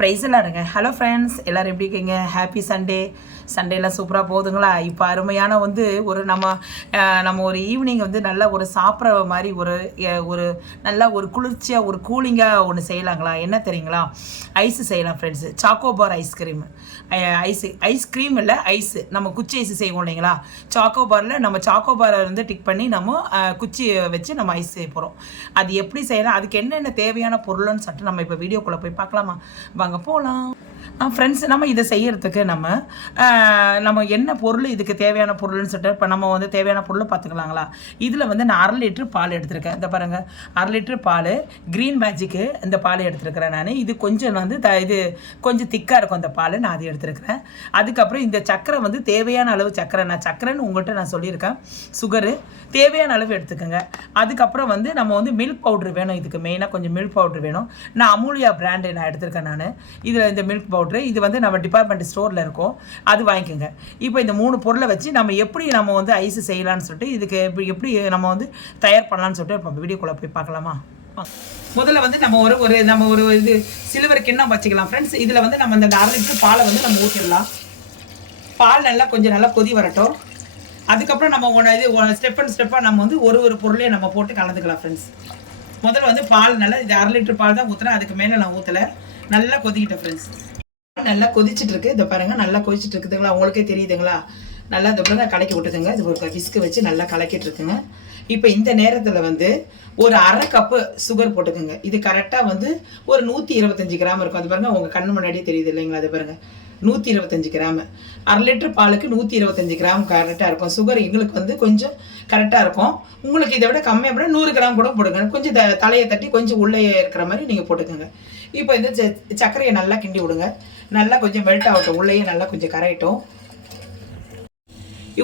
Price இல்லாடுங்க. Hello friends, எல்லோரும் எப்படி இருக்கீங்க? Happy Sunday. சண்டேலாம் சூப்பராக போகுதுங்களா? இப்போ அருமையான ஒரு நம்ம ஒரு ஈவினிங் நல்லா ஒரு சாப்பிட்ற மாதிரி ஒரு நல்லா ஒரு குளிர்ச்சியாக ஒரு கூலிங்காக ஒன்று செய்யலாங்களா? என்ன தெரியுங்களா? ஐஸு செய்யலாம் ஃப்ரெண்ட்ஸு. Chocobar ice cream. ஐஸ்கிரீம் இல்லை, ஐஸு. நம்ம குச்சி ஐஸு செய்வோம் இல்லைங்களா? சாக்கோபாரில் நம்ம சாக்கோபாரை டிக் பண்ணி நம்ம குச்சியை வச்சு நம்ம ஐஸ் செய்ய போகிறோம். அது எப்படி செய்யலாம், அதுக்கு என்னென்ன தேவையான பொருள்னு சொல்லிட்டு நம்ம இப்போ வீடியோக்குள்ளே போய் பார்க்கலாமா? வாங்க போகலாம். ஃப்ரெண்ட்ஸ், நம்ம இதை செய்யறதுக்கு நம்ம என்ன பொருள் இதுக்கு தேவையான பொருள்னு சொல்லிட்டு இப்போ நம்ம தேவையான பொருள் பார்த்துக்கலாங்களா? இதில் நான் 1/2 லிட்டர் பால் எடுத்திருக்கேன். இந்த பாருங்கள், 1/2 லிட்டர் பால். க்ரீன் மேஜிக்கு இந்த பால் எடுத்துருக்கிறேன் நான். இது கொஞ்சம் இது கொஞ்சம் திக்காக இருக்கும் அந்த பால், நான் அது எடுத்துருக்கிறேன். அதுக்கப்புறம் இந்த சக்கரை தேவையான அளவு சக்கரை, நான் சக்கரைன்னு உங்கள்கிட்ட நான் சொல்லியிருக்கேன். சுகரு தேவையான அளவு எடுத்துக்கோங்க. அதுக்கப்புறம் நம்ம மில்க் பவுட்ரு வேணும். இதுக்கு மெயினாக கொஞ்சம் மில்க் பவுட்ரு வேணும். நான் அமூலியா பிராண்டு நான் எடுத்திருக்கேன். நான் இதில் இந்த மில்க் பவுட்ரு இது நம்ம டிபார்ட்மெண்ட் ஸ்டோரில் இருக்கும், அது வாங்கிக்கோங்க. இப்போ இந்த 3 பொருளை வச்சு நம்ம எப்படி ஐஸ் செய்யலாம்னு சொல்லிட்டு இதுக்கு எப்படி நம்ம தயார் பண்ணலான்னு சொல்லிட்டு இப்போ வீடியோக்குள்ளே போய் பார்க்கலாமா? முதல்ல நம்ம ஒரு இது சில்வர் கிண்ணம் வச்சுக்கலாம் ஃப்ரெண்ட்ஸ். இதில் நம்ம இந்த 1/2 லிட்டர் பாலை நம்ம ஊற்றிடலாம். பால் கொஞ்சம் நல்லா கொதி வரட்டும். அதுக்கப்புறம் நம்ம ஸ்டெப் அண்ட் ஸ்டெப்பாக நம்ம ஒரு பொருளையும் நம்ம போட்டு கலந்துக்கலாம் ஃப்ரெண்ட்ஸ். முதல்ல பால் நல்லா, இது 1/2 லிட்டர் பால் தான் ஊற்றுறேன், அதுக்கு மேலே நான் ஊற்றலை. நல்லா கொதிக்கிட்டேன் ஃப்ரெண்ட்ஸ். நல்லா கொதிச்சுட்டு இருக்கு. இதை பாருங்க, நல்லா கொதிச்சுட்டு இருக்குதுங்களா? உங்களுக்கே தெரியுதுங்களா? நல்லா இந்த பாருங்க கலக்கி விட்டுதுங்க. இது ஒரு விஸ்கு வச்சு நல்லா கலக்கிட்டு இருக்குங்க. இப்போ இந்த நேரத்தில் ஒரு 1/2 கப்பு சுகர் போட்டுக்கோங்க. இது கரெக்டாக ஒரு 125 கிராம் இருக்கும். அது பாருங்க, உங்கள் கண்ணு முன்னாடியே தெரியுது இல்லைங்களா? அது பாருங்க, 125 கிராம். 1/2 லிட்டர் பாலுக்கு 125 கிராம் கரெக்டாக இருக்கும். சுகர் எங்களுக்கு கொஞ்சம் கரெக்டாக இருக்கும். உங்களுக்கு இதை விட கம்மியாக விட 100 கிராம் கூட போடுங்க. கொஞ்சம் தலையை தட்டி கொஞ்சம் உள்ளே இருக்கிற மாதிரி நீங்கள் போட்டுக்கோங்க. இப்போ இந்த சர்க்கரையை நல்லா கிண்டி விடுங்க. நல்லா கொஞ்சம் மெல்ட் ஆகட்டும், உள்ளேயே நல்லா கொஞ்சம் கரையட்டும்.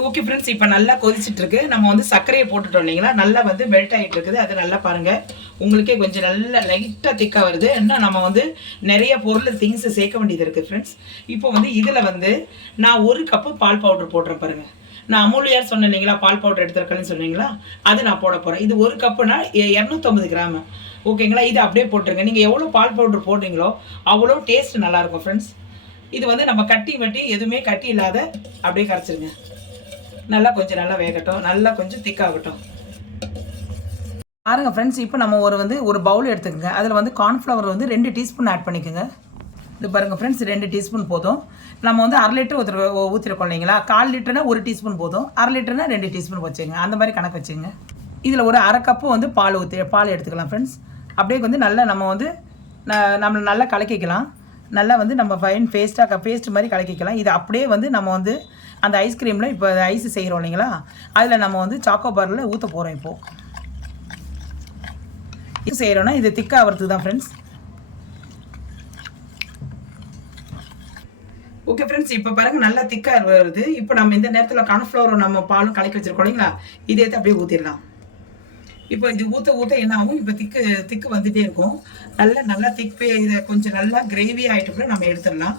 ஓகே ஃப்ரெண்ட்ஸ், இப்போ நல்லா கொதிச்சுட்டு இருக்கு. நம்ம சர்க்கரையை போட்டுட்டோம் இல்லைங்களா? நல்லா மெல்ட் ஆகிட்டு இருக்குது. அது நல்லா பாருங்கள், உங்களுக்கே கொஞ்சம் நல்லா லைட்டாக திக்காக வருது. இன்னும் நம்ம நிறைய பொருள் திங்ஸ் சேர்க்க வேண்டியது இருக்குது ஃப்ரெண்ட்ஸ். இப்போ இதில் நான் 1 கப்பு பால் பவுடர் போடுறேன் பாருங்கள். நான் அமூலியார் சொன்னேன் இல்லைங்களா, பால் பவுடர் எடுத்துருக்கேன்னு சொன்னீங்களா, அது நான் போட போகிறேன். இது 1 கப்புனா 250 கிராம். ஓகேங்களா? இது அப்படியே போட்டுருங்க. நீங்கள் எவ்வளோ பால் பவுடர் போடுறீங்களோ அவ்வளோ டேஸ்ட் நல்லாயிருக்கும் ஃப்ரெண்ட்ஸ். இது நம்ம கட்டி வட்டி எதுவுமே கட்டி இல்லாத அப்படியே கரைச்சிருங்க. நல்லா கொஞ்சம் நல்லா வேகட்டும், நல்லா கொஞ்சம் திக்காகட்டும். பாருங்கள் ஃப்ரெண்ட்ஸ், இப்போ நம்ம ஒரு பவுல் எடுத்துக்கோங்க. அதில் கார்ன்ஃப்ளவர் 2 டீஸ்பூன் ஆட் பண்ணிக்கோங்க. இது பாருங்கள் ஃப்ரெண்ட்ஸ், 2 டீஸ்பூன் போதும். நம்ம 1/2 லிட்டர் ஊற்றிருக்கோம் இல்லைங்களா? 1/4 லிட்டர்னா 1 டீஸ்பூன் போதும். 1/2 லிட்டர்னா 2 டீஸ்பூன் வச்சுங்க. அந்த மாதிரி கணக்கு வச்சுங்க. இதில் ஒரு 1/2 கப்பு பால் எடுத்துக்கலாம் ஃப்ரெண்ட்ஸ். அப்படியே நல்லா நம்ம நல்லா கலக்கிக்கலாம். நல்லா நம்ம ஃபைன் பேஸ்ட் மாதிரி கலக்கிக்கலாம். இது அப்படியே நம்ம அந்த ஐஸ்கிரீமில் இப்போ ஐஸ் செய்கிறோம் இல்லைங்களா, அதில் நம்ம சாக்கோபாரில் ஊற்ற போகிறோம். இப்போது இது செய்கிறோன்னா இது திக்காக ஆகிறதுக்கு தான் ஃப்ரெண்ட்ஸ். ஓகே ஃப்ரெண்ட்ஸ், இப்போ பாருங்கள் நல்லா திக்காக வருது. இப்போ நம்ம இந்த நேரத்தில் கார்ன்ஃப்ளவர் நம்ம பாலும் கலக்கி வச்சுருக்கோம் இல்லைங்களா, இதை எடுத்து அப்படியே ஊற்றிடலாம். இப்போ இது ஊற்ற என்ன ஆகும், இப்போ திக்கு வந்துகிட்டே இருக்கும். நல்லா இதை கொஞ்சம் நல்லா கிரேவி ஆகிட்டு கூட நம்ம எடுத்துடலாம்.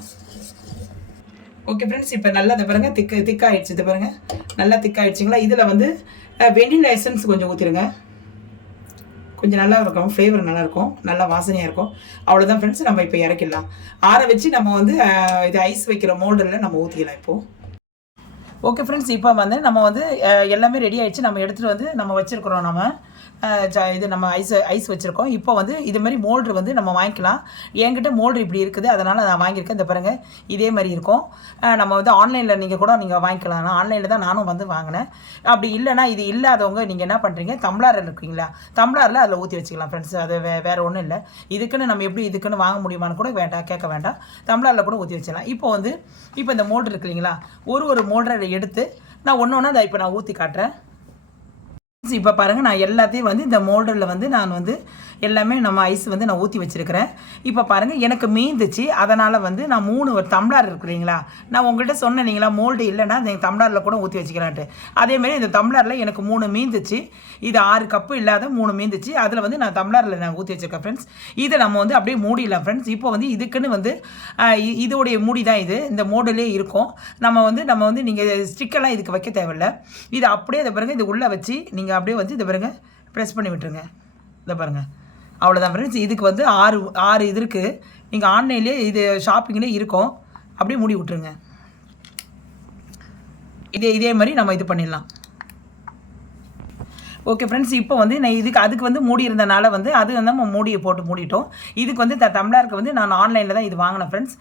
ஓகே ஃப்ரெண்ட்ஸ், இப்போ நல்லா இதை பாருங்கள் திக்காகிடுச்சு. இது பாருங்கள் நல்லா திக்காகிடுச்சிங்களா? இதில் வெனிலா எசன்ஸ் கொஞ்சம் ஊற்றிடுங்க. கொஞ்சம் நல்லா இருக்கும், ஃப்ளேவர் நல்லாயிருக்கும், நல்லா வாசனையாக இருக்கும். அவ்வளோதான் ஃப்ரெண்ட்ஸ், நம்ம இப்போ இறக்கிடலாம். ஆற வச்சு நம்ம இது ஐஸ் வைக்கிற மோல்டில் நம்ம ஊற்றிக்கலாம் இப்போது. ஓகே ஃப்ரெண்ட்ஸ், இப்போ நம்ம எல்லாமே ரெடி ஆகிடுச்சு. நம்ம எடுத்துகிட்டு நம்ம வச்சுருக்குறோம். இது நம்ம ஐஸ் வச்சுருக்கோம். இப்போ இது மாதிரி மோல்ட்ரு நம்ம வாங்கிக்கலாம். என்கிட்ட மோல்ட்ரு இப்படி இருக்குது, அதனால் நான் வாங்கியிருக்கேன். இந்த பாருங்கள், இதே மாதிரி இருக்கும். நம்ம ஆன்லைனில் நீங்கள் கூட வாங்கிக்கலாம். நான் ஆன்லைனில் தான் நானும் வாங்கினேன். அப்படி இல்லைனா, இது இல்லாதவங்க நீங்கள் என்ன பண்ணுறீங்க, டம்ளர் இருக்குங்களா, டம்ளரில் அதில் ஊற்றி வச்சுக்கலாம் ஃப்ரெண்ட்ஸ். அது வேறு ஒன்றும் இல்லை. இதுக்குன்னு நம்ம எப்படி இதுக்குன்னு வாங்க முடியுமான்னு கூட கேட்க வேண்டாம். டம்ளரில் கூட ஊற்றி வச்சிடலாம். இப்போ இந்த மோல்ட்ரு இருக்கு இல்லைங்களா, ஒரு மோல்டரை எடுத்து நான் ஒன்று அதை இப்போ நான் ஊற்றி காட்டுறேன். இப்போ பாருங்கள், நான் எல்லாத்தையும் இந்த மோல்டரில் நான் எல்லாமே நம்ம ஐஸ் நான் ஊற்றி வச்சுருக்கிறேன். இப்போ பாருங்கள், எனக்கு மீந்துச்சு. அதனால் நான் 3 டம்ளர் இருக்குறீங்களா, நான் உங்கள்கிட்ட சொன்னேன் இல்லைங்களா, மோல்டு இல்லைன்னா நீங்கள் டம்ளரில் கூட ஊற்றி வச்சுக்கிறான்ட்டு. அதேமாதிரி இந்த டம்ளரில் எனக்கு 3 மீந்துச்சு. இது 6 கப்பு இல்லாத 3 மீந்துச்சு. அதில் நான் டம்ளரில் நான் ஊற்றி வச்சுருக்கேன் ஃப்ரெண்ட்ஸ். இதை நம்ம அப்படியே மூடிடலாம் ஃப்ரெண்ட்ஸ். இப்போ இதுக்குன்னு இதோடைய மூடி தான் இது, இந்த மோடிலே இருக்கும். நம்ம நீங்கள் ஸ்டிக்கெல்லாம் இதுக்கு வைக்க தேவையில்லை. இது அப்படியே இதை பாருங்கள், இது உள்ளே வச்சு நீங்கள் அப்படியே இதை பாருங்கள் ப்ரெஸ் பண்ணி விட்டுருங்க. இதை பாருங்கள், அவ்வளோதான் ஃப்ரெண்ட்ஸ். இதுக்கு 6 இது இருக்குது. நீங்கள் ஆன்லைன்லேயே இது ஷாப்பிங்லேயே இருக்கும். அப்படியே மூடி விட்ருங்க. இதே மாதிரி நம்ம இது பண்ணிடலாம். ஓகே ஃப்ரெண்ட்ஸ், இப்போ வந்து நான் அதுக்கு வந்து மூடி இருந்தனால வந்து அது வந்து நம்ம மூடியை போட்டு மூடிட்டோம். இதுக்கு வந்து டம்ளருக்கு வந்து நான் ஆன்லைனில் தான் இது வாங்கினேன் ஃப்ரெண்ட்ஸ்.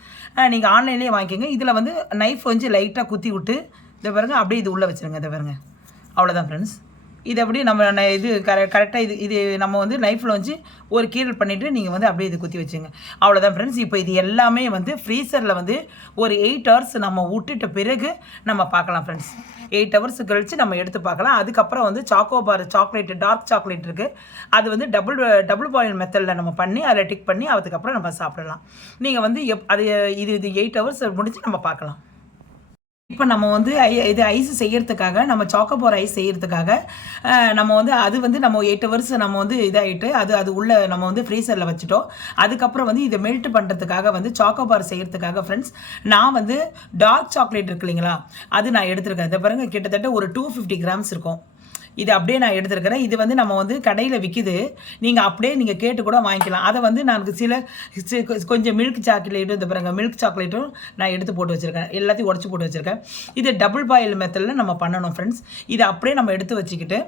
நீங்கள் ஆன்லைன்லேயே வாங்கிக்கோங்க. இதில் வந்து நைஃப் வந்து லைட்டாக குத்தி விட்டு இதை பாருங்க, அப்படியே இது உள்ளே வச்சுருங்க. இதை பாருங்க, அவ்வளோதான் ஃப்ரெண்ட்ஸ். இது அப்படியே நம்ம இது கரெக்டாக இது நம்ம வந்து நைஃப்பில் வச்சு ஒரு கீரல் பண்ணிவிட்டு நீங்கள் வந்து அப்படியே இது குத்தி வச்சுங்க. அவ்வளோதான் ஃப்ரெண்ட்ஸ். இப்போ இது எல்லாமே வந்து ஃப்ரீசரில் வந்து ஒரு 8 ஹவர்ஸ் நம்ம விட்டுட்ட பிறகு நம்ம பார்க்கலாம் ஃப்ரெண்ட்ஸ். 8 ஹவர்ஸ் கழித்து நம்ம எடுத்து பார்க்கலாம். அதுக்கப்புறம் வந்து சாக்கோபார் சாக்லேட், டார்க் சாக்லேட் இருக்குது. அது வந்து டபுள் பாயில் மெத்தடில் நம்ம பண்ணி அதில் டிக் பண்ணி அதுக்கப்புறம் நம்ம சாப்பிடலாம். நீங்கள் வந்து இது 8 ஹவர்ஸ் முடித்து நம்ம பார்க்கலாம். இப்போ நம்ம வந்து இது ஐஸ் செய்கிறதுக்காக, நம்ம சாக்கோபார் ஐஸ் செய்கிறதுக்காக நம்ம வந்து அது வந்து நம்ம 8 ஹவர்ஸ் நம்ம வந்து இதாகிட்டு அது உள்ளே நம்ம வந்து ஃப்ரீசரில் வச்சுட்டோம். அதுக்கப்புறம் வந்து இதை மெல்ட் பண்ணுறதுக்காக வந்து சாக்கோபார் செய்கிறதுக்காக ஃப்ரெண்ட்ஸ், நான் வந்து டார்க் சாக்லேட் இருக்கு இல்லைங்களா, அது நான் எடுத்துருக்கேன். இதை பாருங்கள், கிட்டத்தட்ட ஒரு 250 கிராம்ஸ் இருக்கும். இது அப்படியே நான் எடுத்துருக்கிறேன். இது வந்து நம்ம வந்து கடையில் விற்கிது. நீங்கள் அப்படியே நீங்கள் கேட்டு கூட வாங்கிக்கலாம். அதை வந்து நான் கொஞ்சம் மில்க் சாக்லேட்டும் இந்த பாருங்க, மில்க் சாக்லேட்டும் நான் எடுத்து போட்டு வச்சுருக்கேன். எல்லாத்தையும் உடச்சி போட்டு வச்சுருக்கேன். இது டபுள் பாயில் மெத்தடில் நம்ம பண்ணணும் ஃப்ரெண்ட்ஸ். இதை அப்படியே நம்ம எடுத்து வச்சுக்கிட்டு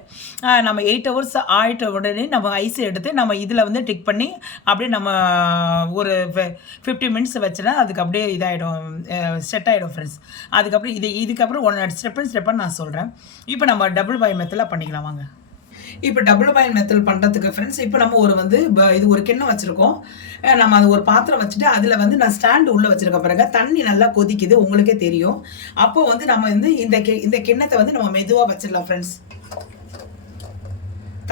நம்ம 8 ஹவர்ஸ் ஆகிட்ட உடனே நம்ம ஐஸை எடுத்து நம்ம இதில் வந்து டிக் பண்ணி அப்படியே நம்ம ஒரு 50 மினிட்ஸ் வச்சுனா அதுக்கு அப்படியே இதாகிடும், செட் ஆகிடும் ஃப்ரெண்ட்ஸ். அதுக்கப்புறம் இதுக்கப்புறம் ஸ்டெப்பாக நான் சொல்கிறேன். இப்போ நம்ம டபுள் பாயில் மெத்தடில் பண்ணிக்கலாம் வாங்க. இப்போ டபுள் பாயில் மெத்தட் பண்ணுறதுக்கு ஃப்ரெண்ட்ஸ், இப்போ நம்ம இது ஒரு கிண்ணம் வச்சுருக்கோம். நம்ம அது ஒரு பாத்திரம் வச்சுட்டு அதில் வந்து நான் ஸ்டாண்டு உள்ளே வச்சுருக்க பிறகு தண்ணி நல்லா கொதிக்குது, உங்களுக்கே தெரியும். அப்போ வந்து நம்ம வந்து இந்த கிண்ணத்தை வந்து நம்ம மெதுவாக வச்சிடலாம் ஃப்ரெண்ட்ஸ்.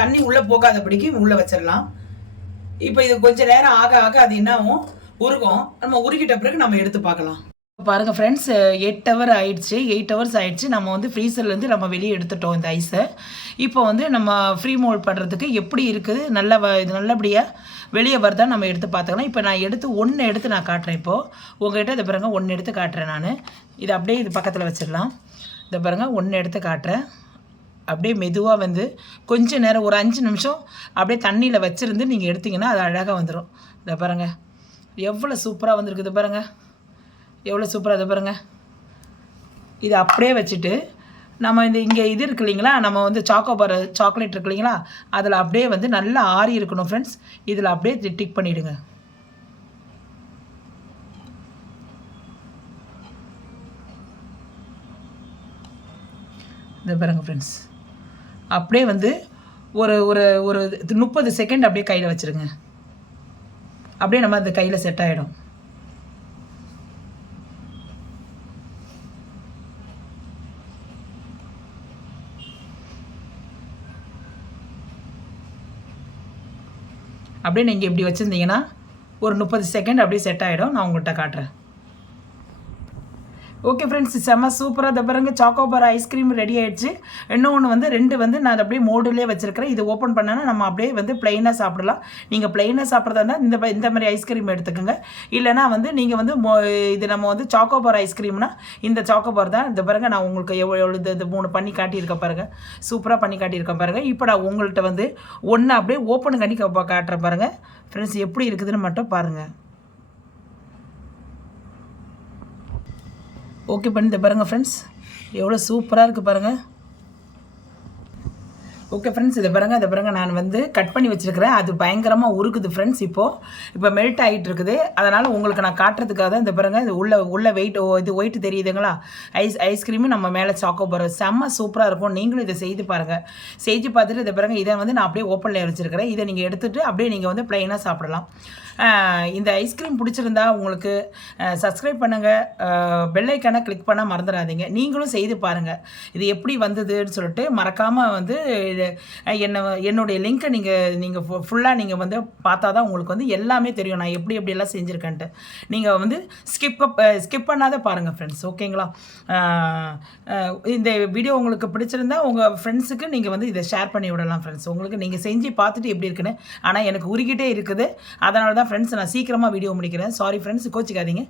தண்ணி உள்ளே போகாதபடிக்கு உள்ளே வச்சிடலாம். இப்போ இது கொஞ்சம் நேரம் ஆக ஆக அது என்னாகும், உருகும். நம்ம உருகிட்ட பிறகு நம்ம எடுத்து பார்க்கலாம். பாருங்கள் ஃப்ரெண்ட்ஸ், 8 ஹவர்ஸ் ஆயிடுச்சு. நம்ம வந்து ஃப்ரீசர்லேருந்து நம்ம வெளியே எடுத்துட்டோம் இந்த ஐஸை. இப்போ வந்து நம்ம ஃப்ரீ மோல்ட் பண்ணுறதுக்கு எப்படி இருக்குது, இது நல்லபடியாக வெளியே வருதான் நம்ம எடுத்து பார்த்துக்கலாம். இப்போ நான் ஒன்று நான் காட்டுறேன். இப்போது உங்கள்கிட்ட இதை பாருங்கள், 1 எடுத்து காட்டுறேன் நான். இது அப்படியே இது பக்கத்தில் வச்சிடலாம். இதை பாருங்கள், 1 எடுத்து காட்டுறேன். அப்படியே மெதுவாக வந்து கொஞ்சம் நேரம் ஒரு 5 நிமிஷம் அப்படியே தண்ணியில் வச்சுருந்து நீங்கள் எடுத்திங்கன்னா அது அழகாக வந்துடும். இதை பாருங்கள், எவ்வளோ சூப்பராக வந்திருக்குது பாருங்கள், எவ்வளோ சூப்பராக. இதை பாருங்கள், இது அப்படியே வச்சுட்டு நம்ம இங்கே இது இருக்கு இல்லைங்களா, நம்ம வந்து சாக்லேட் இருக்கு இல்லைங்களா, அதில் அப்படியே வந்து நல்லா ஆறி இருக்கணும் ஃப்ரெண்ட்ஸ். இதில் அப்படியே டிக் பண்ணிவிடுங்க. இதை பாருங்கள் ஃப்ரெண்ட்ஸ், அப்படியே வந்து ஒரு 30 செகண்ட் அப்படியே கையில் வச்சுருங்க. அப்படியே நம்ம அந்த கையில் செட் ஆகிடும். அப்படியே நீங்கள் இப்படி வச்சுருந்தீங்கன்னா ஒரு 30 செகண்ட் அப்படியே செட் ஆகிடும். நான் உங்கள்கிட்ட காட்டுறேன். ஓகே ஃப்ரெண்ட்ஸ், செம்ம சூப்பராக இதை பாருங்க, சாக்கோபார் ஐஸ்கிரீம் ரெடி ஆகிடுச்சு. இன்னொன்று வந்து 2 வந்து நான் அப்படியே மோடுலேயே வச்சுருக்கிறேன். இது ஓப்பன் பண்ணனா நம்ம அப்படியே வந்து ப்ளைனாக சாப்பிடலாம். நீங்கள் ப்ளைனாக சாப்பிட்றதா இருந்தால் இந்த மாதிரி ஐஸ்கிரீம் எடுத்துக்கோங்க. இல்லைனா வந்து நீங்கள் வந்து இது நம்ம வந்து சாக்கோபார் ஐஸ்கிரீம்னா இந்த சாக்கோபார் தான். இந்த பாருங்கள், நான் உங்களுக்கு எவ்வளோ இது 3 பண்ணி காட்டியிருக்கேன் பாருங்கள், சூப்பராக பண்ணி காட்டியிருக்கேன் பாருங்கள். இப்போ நான் உங்கள்கிட்ட வந்து ஒன்று அப்படியே ஓப்பன் பண்ணி காட்டுறேன் பாருங்கள் ஃப்ரெண்ட்ஸ், எப்படி இருக்குதுன்னு மட்டும் பாருங்கள். ஓகே பண்ணி இதை பாருங்கள் ஃப்ரெண்ட்ஸ், எவ்வளோ சூப்பராக இருக்குது பாருங்கள். ஓகே ஃப்ரெண்ட்ஸ், இதை பாருங்கள் நான் வந்து கட் பண்ணி வச்சுருக்கிறேன். அது பயங்கரமாக உருக்குது ஃப்ரெண்ட்ஸ். இப்போ மெல்ட் ஆகிட்டு இருக்குது. அதனால் உங்களுக்கு நான் காட்டுறதுக்காக தான். இந்த பாருங்கள், இது உள்ள ஒயிட் தெரியுதுங்களா, ஐஸ்கிரீமும் நம்ம மேலே சாக்கோபார் செம்ம சூப்பராக இருக்கும். நீங்களும் இதை செய்து பாருங்கள். செஞ்சு பார்த்துட்டு இதை பாருங்கள், இதை வந்து நான் அப்படியே ஓப்பனில் வச்சுருக்கிறேன். இதை நீங்கள் எடுத்துகிட்டு அப்படியே நீங்கள் வந்து ப்ளைனாக சாப்பிடலாம். இந்த ஐஸ்கிரீம் பிடிச்சிருந்தா உங்களுக்கு சப்ஸ்கிரைப் பண்ணுங்கள், பெல் ஐக்கானை கிளிக் பண்ண மறந்துடாதீங்க. நீங்களும் செய்து பாருங்கள் இது எப்படி வந்ததுன்னு சொல்லிட்டு. மறக்காமல் வந்து என்னுடைய லிங்க்கை நீங்கள் ஃபுல்லாக நீங்கள் வந்து பார்த்தா தான் உங்களுக்கு வந்து எல்லாமே தெரியும், நான் எப்படியெல்லாம் செஞ்சுருக்கேன்ட்டு. நீங்கள் வந்து ஸ்கிப் பண்ணாத பாருங்கள் ஃப்ரெண்ட்ஸ், ஓகேங்களா. இந்த வீடியோ உங்களுக்கு பிடிச்சிருந்தா உங்கள் ஃப்ரெண்ட்ஸுக்கு நீங்கள் வந்து இதை ஷேர் பண்ணி விடலாம் ஃப்ரெண்ட்ஸ். உங்களுக்கு நீங்கள் செஞ்சு பார்த்துட்டு எப்படி இருக்குன்னு. ஆனால் எனக்கு உருகிட்டே இருக்குது, அதனால தான் ஃப்ரெண்ட்ஸ் நான் சீக்கிரமாக வீடியோ முடிக்கிறேன். சாரி ஃப்ரெண்ட்ஸ், கோச்சிக்காதீங்க.